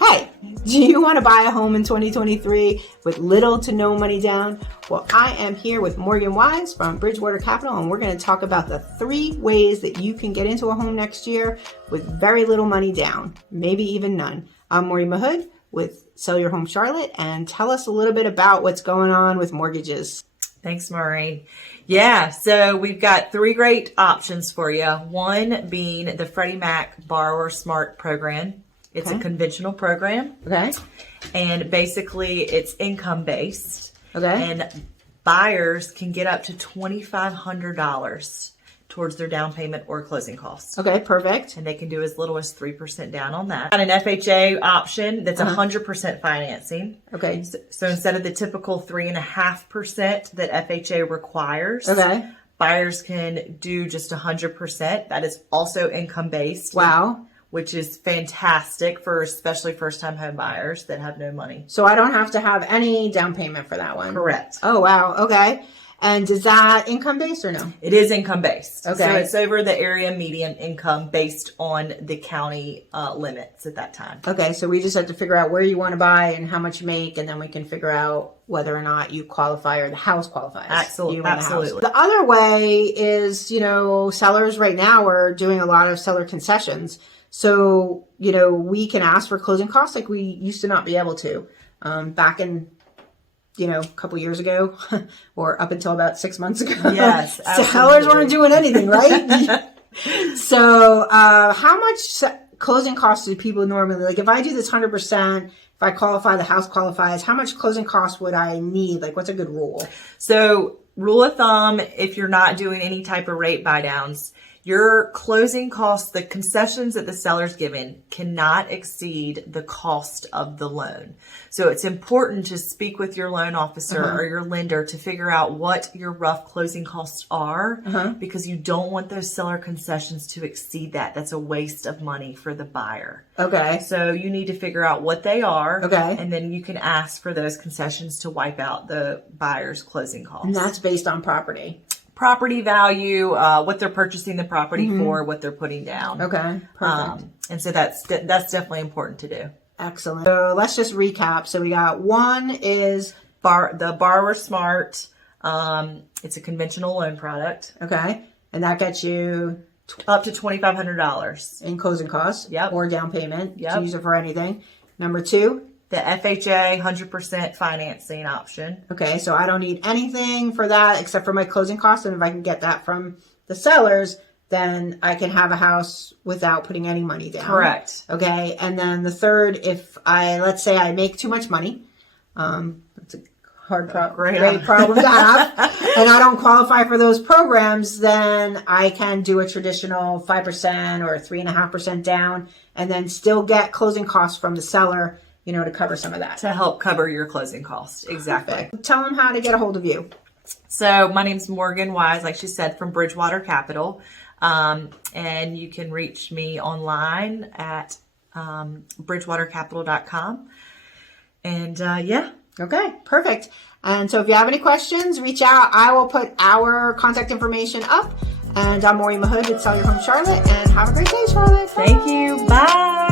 Hey, do you want to buy a home in 2023 with little to no money down? Well, I am here with Morgan Wise from Bridgewater Capital, and we're going to talk about the 3 ways that you can get into a home next year with very little money down, maybe even none. I'm Maureen Mahood with Sell Your Home Charlotte, and tell us a little bit about what's going on with mortgages. Thanks, Maureen. Yeah, so we've got 3 great options for you. One being the Freddie Mac Borrower Smart Program. It's a conventional program. Okay. And basically it's income based. Okay. And buyers can get up to $2,500 towards their down payment or closing costs. Okay, perfect. And they can do as little as 3% down on that. Got an FHA option that's 100% financing. Okay. So instead of the typical 3.5% that FHA requires, okay, buyers can do just 100%. That is also income based. Wow. Which is fantastic for especially first-time home buyers that have no money. So I don't have to have any down payment for that one? Correct. Oh, wow. Okay. And is that income-based or no? It is income-based. Okay. So it's over the area median income based on the county limits at that time. Okay. So we just have to figure out where you want to buy and how much you make, and then we can figure out whether or not you qualify or the house qualifies. Absolutely. Absolutely. The other way is, sellers right now are doing a lot of seller concessions. So, we can ask for closing costs like we used to not be able to. Back in, a couple years ago or up until about 6 months ago. Yes, sellers weren't doing anything, right? So, how much closing costs do people normally, like if I do this 100%, if I qualify, the house qualifies, how much closing costs would I need? Like what's a good rule? So rule of thumb, if you're not doing any type of rate buy downs, your closing costs, the concessions that the seller's given, cannot exceed the cost of the loan. So it's important to speak with your loan officer or your lender to figure out what your rough closing costs are because you don't want those seller concessions to exceed that. That's a waste of money for the buyer. Okay. So you need to figure out what they are. Okay. And then you can ask for those concessions to wipe out the buyer's closing costs. And that's based on property value, what they're purchasing the property for, what they're putting down. Okay, perfect. And so that's definitely important to do. Excellent. So let's just recap. So we got one is the Borrower Smart. It's a conventional loan product. Okay, and that gets you up to $2,500 in closing costs. Yep. Or down payment. Yep. To use it for anything. Number 2. The FHA 100% financing option. Okay, so I don't need anything for that except for my closing costs. And if I can get that from the sellers, then I can have a house without putting any money down. Correct. Okay, and then the third, if let's say I make too much money, that's a great problem to have, and I don't qualify for those programs, then I can do a traditional 5% or 3.5% down and then still get closing costs from the seller, to cover some of that. To help cover your closing costs. Exactly. Perfect. Tell them how to get a hold of you. So my name's Morgan Wise, like she said, from Bridgewater Capital. And you can reach me online at bridgewatercapital.com. And yeah. Okay, perfect. And so if you have any questions, reach out. I will put our contact information up. And I'm Maureen Mahood at Sell Your Home Charlotte. And have a great day, Charlotte. Thank you. Bye.